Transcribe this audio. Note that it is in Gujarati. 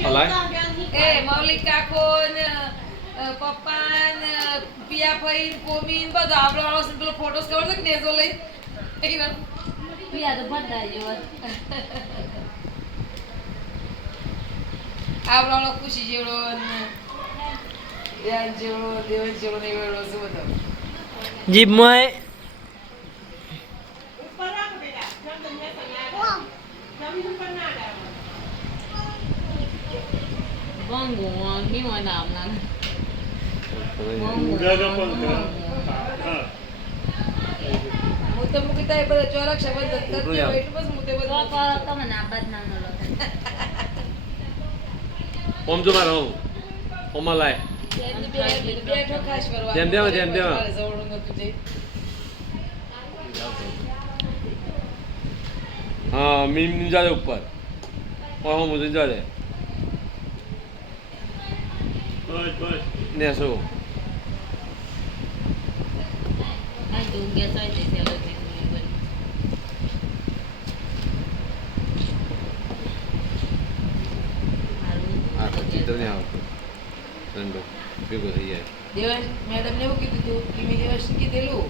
હલાય એ મૌલિક કાકો ને પપ્પા ને પિયા ભાઈ કોમી ને બધા આવડો પેલો ફોટોસ ખબર છે કે નેઝો લઈ પિયા તો ભરતા જેવો આવડો ખુશી જેવડો ને ધ્યાન જેવડો દેવન જેવડો ને એવડો છે બધો જીભમાં વાંગો વાંગી માં નામ ના હું તો મુકતા એ બધા ચોરક શબ્દ દત્ત એટલું બસ મુતે તો બધું કરો તો મને આબાદ નામ નો લો ઓમ જો મારો ઓમ લાય બેઠો ખાસ કરવા જેમ દેવા જવડું નતું તે હા મીમ જા દે ઉપર ઓહો મુજે જા દે બસ ને સો આ તો ગેસ હોય તે સેલો છે આ તો ચિત્ર ને આવતું રંગો ભેગો થઈ જાય દેવાંશ મેડમ ને એવું કીધું તું કે મેં દેવાંશ કીધેલું